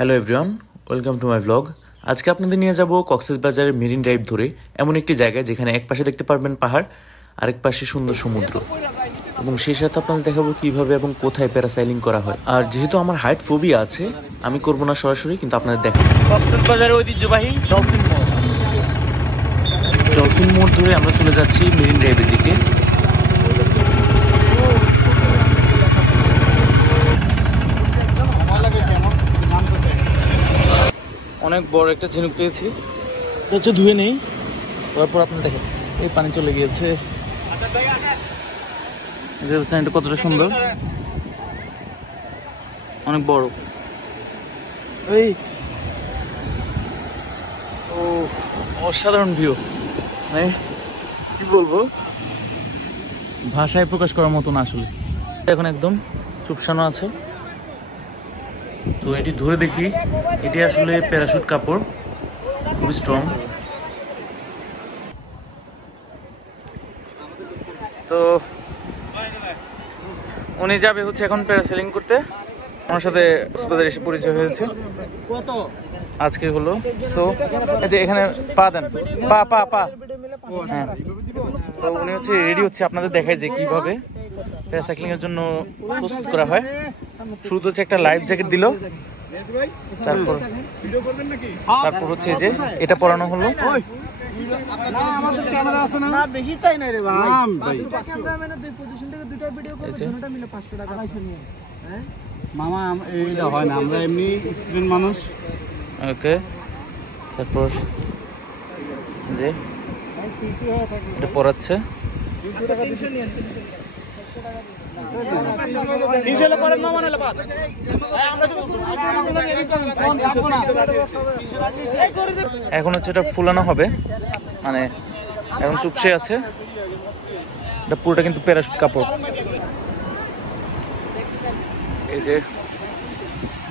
Hello everyone, welcome to my vlog. আজকে আপনাদের নিয়ে যাব কক্সবাজারের মেরিন ড্রাইভ ধরে এমন একটি জায়গায় যেখানে এক পাশে দেখতে পারবেন পাহাড়, আরেক পাশে সুন্দর সমুদ্র, এবং সেই সাথে আপনাদের দেখাবো কিভাবে এবং কোথায় প্যারাসাইলিং করা হয়। আর যেহেতু আমার হাইট ফোবিয়া আছে, আমি করবো না সরাসরি, কিন্তু আপনাদের দেখাবো। কক্সবাজারের ঐতিহ্যবাহী ডলফিন মোড় ধরে আমরা চলে যাচ্ছি মেরিন ড্রাইভের দিকে। অনেক বড় একটা ঝিনুক পেয়েছি, হচ্ছে ধুয়ে নেই, তারপর আপনার দেখেন এই পানি চলে গিয়েছে। এটা কতটা সুন্দর, অনেক বড়। এই ও অসাধারণ ভিউ, মানে কি বলবো, ভাষায় প্রকাশ করার মতো না আসলে। এখন একদম চুপসানো আছে। তো এটি ধরে দেখি, এটি আসলে প্যারাশুট কাপড়, খুবই স্ট্রং। তো উনি যাবে হচ্ছে এখন প্যারাসেলিং করতে। আমার সাথে কক্সবাজারে এসে পরিচয় হয়েছে আজকে হলো। সো এই যে এখানে পা দেন, পা পা পা হ্যাঁ। তো উনি হচ্ছে রেডি হচ্ছে, আপনাদের দেখায় যে কিভাবে প্যারাসাইক্লিং এর জন্য প্রস্তুত করা হয়। শুরুতে হচ্ছে একটা লাইফ জ্যাকেট দিল, তারপর হচ্ছে যে এটা পরানো হলো। মামা এইটা হয় না, আমরা এমনি স্টুডেন্ট মানুষ। ওকে, তারপর যে এটা পরাচ্ছে। এখন হচ্ছে এটা ফুলানো হবে, মানে এখন চুপসে আছে। এটা পুরোটা কিন্তু প্যারাশুট কাপড়। এই যে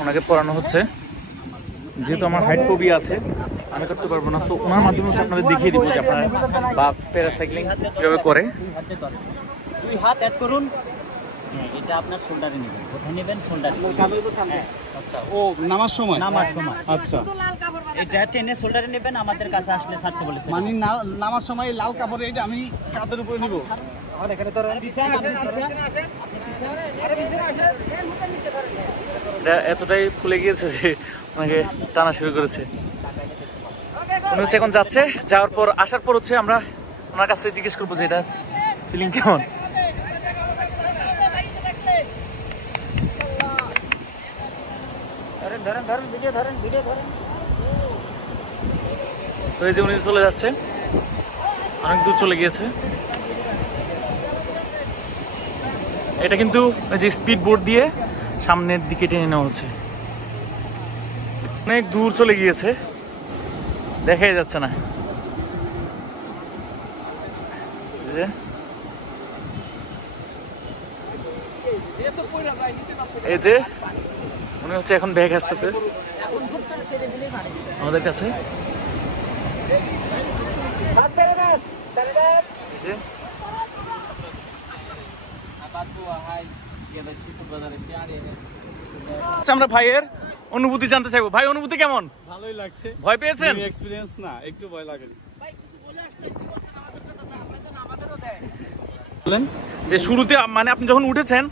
ওনাকে পরানো হচ্ছে। যেহেতু আমার হাইট ফোবিয়া আছে, আমি করতে পারবো না, সো ওনার মাধ্যমে হচ্ছে আপনাদের দেখিয়ে দিব যে আপনারা বা প্যারাসাইক্লিং কিভাবে করে। দুই হাত অ্যাড করুন, এটা আপনার শোল্ডারে নেবেন, কোথায় নেবেন? শোল্ডারে। আচ্ছা, ও নামার সময়? নামার সময়। আচ্ছা, এটা টেনে শোল্ডারে নেবেন, আমাদের কাছে আসলে ছাড়তে বলেছে। মানে নামার সময় লাল কাপড় এটা আমি কাঁধের উপরে নিব। আর এখানে তো এতটাই ফুলে গিয়েছে যে ওনাকে টানা শুরু করেছে। উনি হচ্ছে এখন যাচ্ছে, যাওয়ার পর আসার পর হচ্ছে আমরা ওনার কাছে জিজ্ঞেস করবো যে এটা ফিলিং কেমন। তো এই যে উনি চলে যাচ্ছে, অনেক দূর চলে গিয়েছে। এটা কিন্তু যে স্পিড বোট দিয়ে সামনের দিকে টেনে নেওয়া হচ্ছে, অনেক দূর চলে গিয়েছে, দেখাই যাচ্ছে না। এই যে উনি হচ্ছে এখন ব্যাগ আসতেছে আমাদের কাছে। আমরা ভাইয়ের অনুভূতি জানতে চাইবো। ভাই, অনুভূতি কেমন? ভালোই লাগছে। ভয় পেয়েছেন? এক্সপেরিয়েন্স না, একটু ভয় লাগেনি। যে শুরুতে মানে আপনি যখন উঠেছেন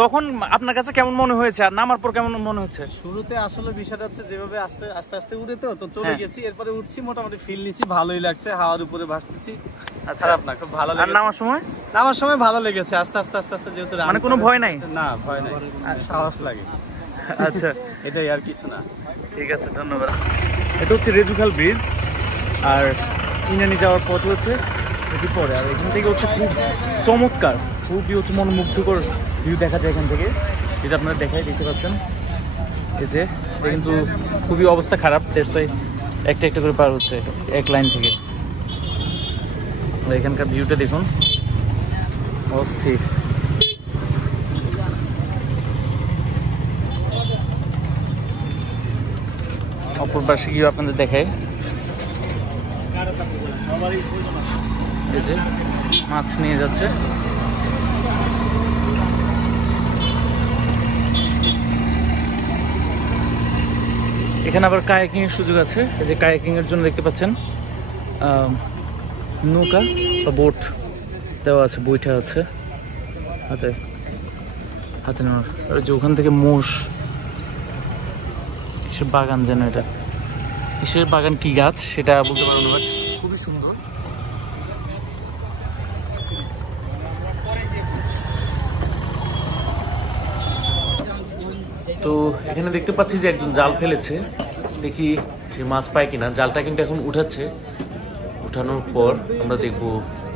তখন আপনার কাছে কেমন মনে হয়েছে, আর নামার পর কেমন মনে হচ্ছে? শুরুতে আসলে বিষয়টা হচ্ছে যেভাবে আস্তে আস্তে উঠে তো চলে গেছি, এরপরে উঠছি, মোটামুটি ফিল নিছি, ভালোই লাগছে, হাওয়ার উপরে ভাসতেছি। খারাপ না, খুব ভালো আর লাগছে। নামার সময় ভালো লেগেছে, আস্তে আস্তে যেহেতু মানে কোনো ভয় নাই? না, ভয় নাই, সাহস লাগে। আচ্ছা, এটাই, আর কিছু না। ঠিক আছে, ধন্যবাদ। এটা হচ্ছে রেজুখাল ব্রিজ, আর ইনানি যাওয়ার পথ হচ্ছে এটি পরে। আর এখান থেকে হচ্ছে খুব চমৎকার, খুবই হচ্ছে মনোমুগ্ধকর ভিউ দেখা যায় এখান থেকে, যেটা আপনারা দেখতে পাচ্ছেন। এই যে এটা কিন্তু খুবই অবস্থা খারাপ, একটা একটা করে পার হচ্ছে এক লাইন থেকে। এখানকার ভিউটা দেখুন, অস্থির। অপর পাশে গিয়ে আপনাদের দেখায়, এই যে মাছ নিয়ে যাচ্ছে। এখানে আবার কায়াকিং এর সুযোগ আছে। এই যে কায়াকিং এর জন্য দেখতে পাচ্ছেন নৌকা বা বোট দেওয়া আছে, বইটা আছে হাতে হাতে নেওয়ার। আর যে ওখান থেকে মোষ, কিসের বাগান যেন এটা, কিসের বাগান কি গাছ সেটা বলতে পারবো না, বাট খুবই সুন্দর। তো এখানে দেখতে পাচ্ছি যে একজন জাল ফেলেছে, দেখি সে মাছ পায় কিনা। জালটা কিন্তু এখন উঠাচ্ছে, উঠানোর পর আমরা দেখবো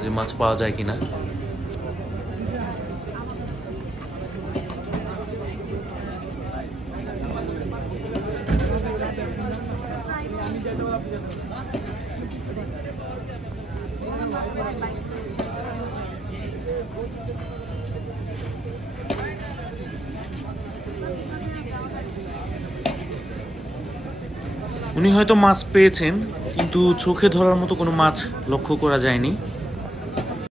যে মাছ পাওয়া যায় কিনা। উনি হয়তো মাছ পেয়েছেন, কিন্তু চোখে ধরার মতো কোনো মাছ লক্ষ্য করা যায়নি।